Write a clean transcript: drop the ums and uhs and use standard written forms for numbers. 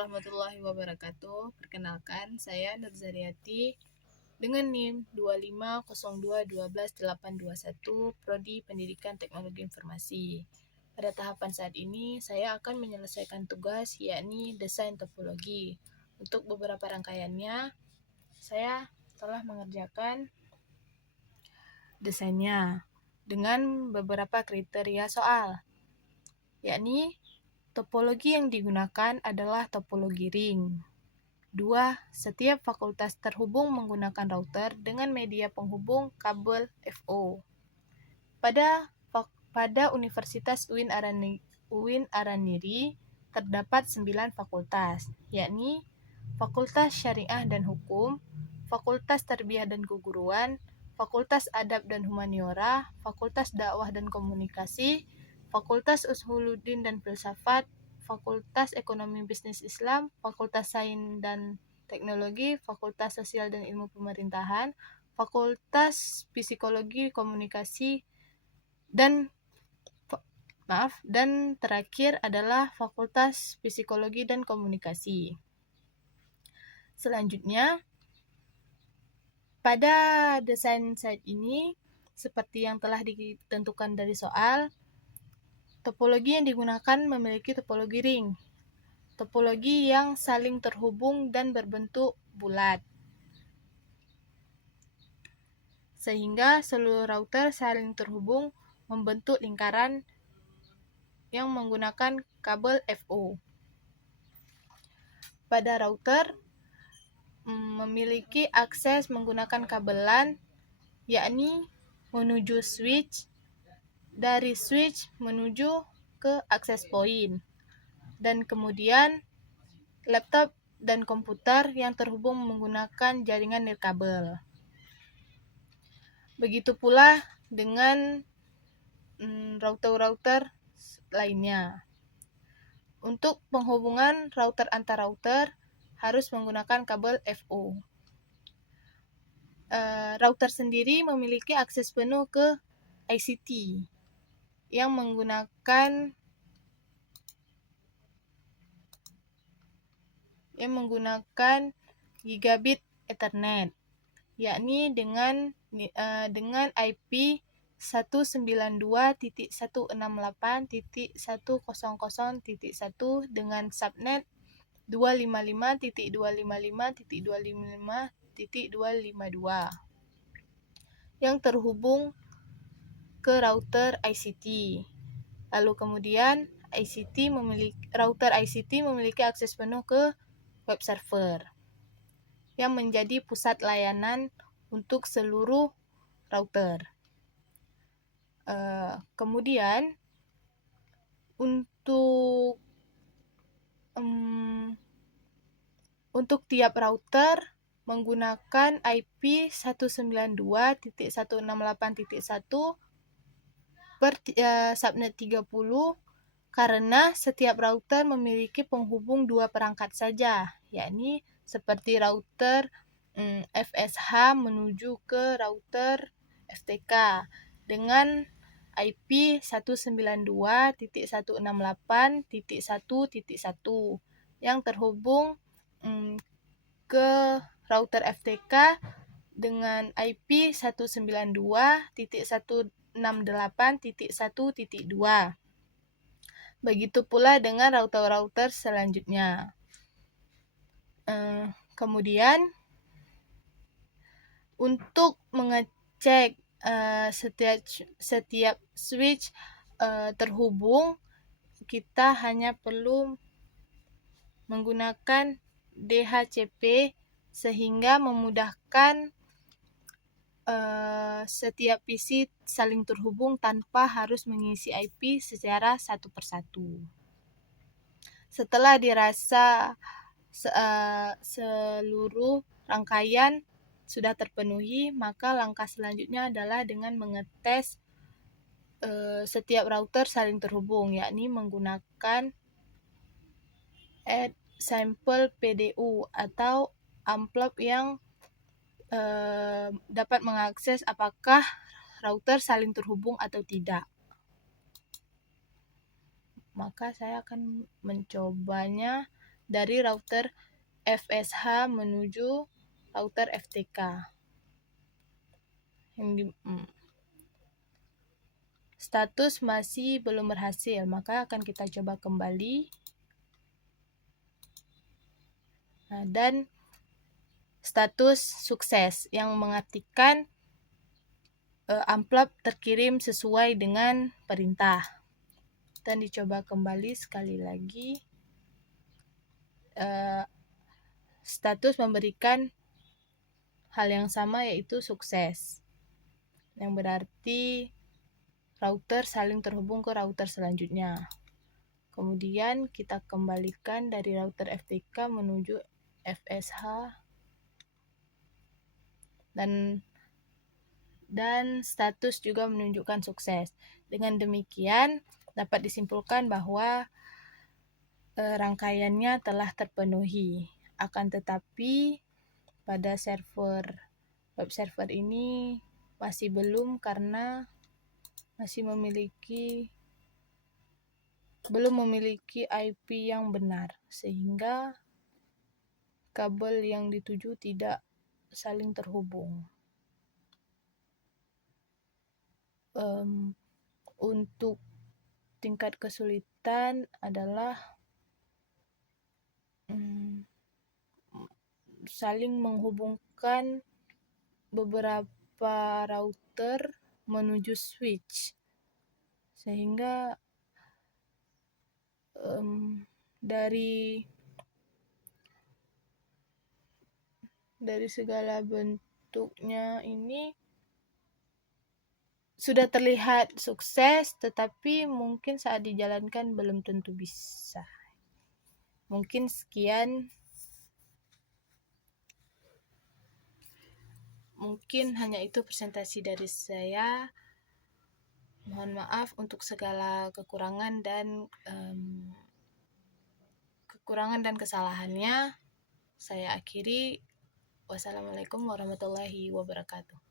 warahmatullahi wabarakatuh. Perkenalkan, saya Nurzariati dengan NIM 250212821 Prodi Pendidikan Teknologi Informasi. Pada tahapan saat ini, saya akan menyelesaikan tugas yakni desain topologi. Untuk beberapa rangkaiannya, saya telah mengerjakan desainnya dengan beberapa kriteria soal, yakni topologi yang digunakan adalah topologi ring. 2. Setiap fakultas terhubung menggunakan router dengan media penghubung kabel FO. Pada Universitas UIN Araniri terdapat 9 fakultas, yakni Fakultas Syariah dan Hukum, Fakultas Tarbiyah dan Keguruan, Fakultas Adab dan Humaniora, Fakultas Dakwah dan Komunikasi, Fakultas Usuluddin dan Filsafat, Fakultas Ekonomi Bisnis Islam, Fakultas Sains dan Teknologi, Fakultas Sosial dan Ilmu Pemerintahan, Fakultas Psikologi Komunikasi, dan terakhir adalah Fakultas Psikologi dan Komunikasi. Selanjutnya, pada desain site ini, seperti yang telah ditentukan dari soal, topologi yang digunakan memiliki topologi ring, topologi yang saling terhubung dan berbentuk bulat, sehingga seluruh router saling terhubung membentuk lingkaran yang menggunakan kabel FO. Pada router memiliki akses menggunakan kabel LAN, yakni menuju switch, dari switch menuju ke access point, dan kemudian laptop dan komputer yang terhubung menggunakan jaringan nirkabel. Begitu pula dengan router-router lainnya. Untuk penghubungan router antar router harus menggunakan kabel FO. Router sendiri memiliki akses penuh ke ICT yang menggunakan gigabit Ethernet, yakni dengan IP 192.168.100.1 dengan subnet 255.255.255.252 yang terhubung ke router ICT. Lalu kemudian router ICT memiliki akses penuh ke web server yang menjadi pusat layanan untuk seluruh router. Kemudian untuk tiap router menggunakan IP 192.168.1 per subnet 30 karena setiap router memiliki penghubung 2 perangkat saja, yakni seperti router FSH menuju ke router FTK dengan IP 192.168.1.1 yang terhubung ke router FTK dengan IP 192.168.1.2. Begitu pula dengan router-router selanjutnya. Kemudian untuk mengecek setiap switch terhubung, kita hanya perlu menggunakan DHCP sehingga memudahkan setiap PC saling terhubung tanpa harus mengisi IP secara satu persatu. Setelah dirasa seluruh rangkaian sudah terpenuhi, maka langkah selanjutnya adalah dengan mengetes setiap router saling terhubung, yakni menggunakan add sample PDU atau amplop yang dapat mengakses apakah router saling terhubung atau tidak. Maka saya akan mencobanya dari router FSH menuju router FTK. Status masih belum berhasil, maka akan kita coba kembali. Nah, dan status sukses yang mengartikan amplop terkirim sesuai dengan perintah. Dan dicoba kembali sekali lagi. Status memberikan hal yang sama, yaitu sukses, yang berarti router saling terhubung ke router selanjutnya. Kemudian kita kembalikan dari router FTK menuju FSH, dan status juga menunjukkan sukses. Dengan demikian dapat disimpulkan bahwa rangkaiannya telah terpenuhi. Akan tetapi pada web server ini masih belum, karena masih belum memiliki IP yang benar, sehingga kabel yang dituju tidak saling terhubung. Untuk tingkat kesulitan adalah saling menghubungkan beberapa router menuju switch, sehingga dari segala bentuknya ini sudah terlihat sukses, tetapi mungkin saat dijalankan belum tentu bisa. Mungkin sekian. Mungkin hanya itu presentasi dari saya. Mohon maaf untuk segala kekurangan dan kesalahannya. Saya akhiri. Wassalamualaikum warahmatullahi wabarakatuh.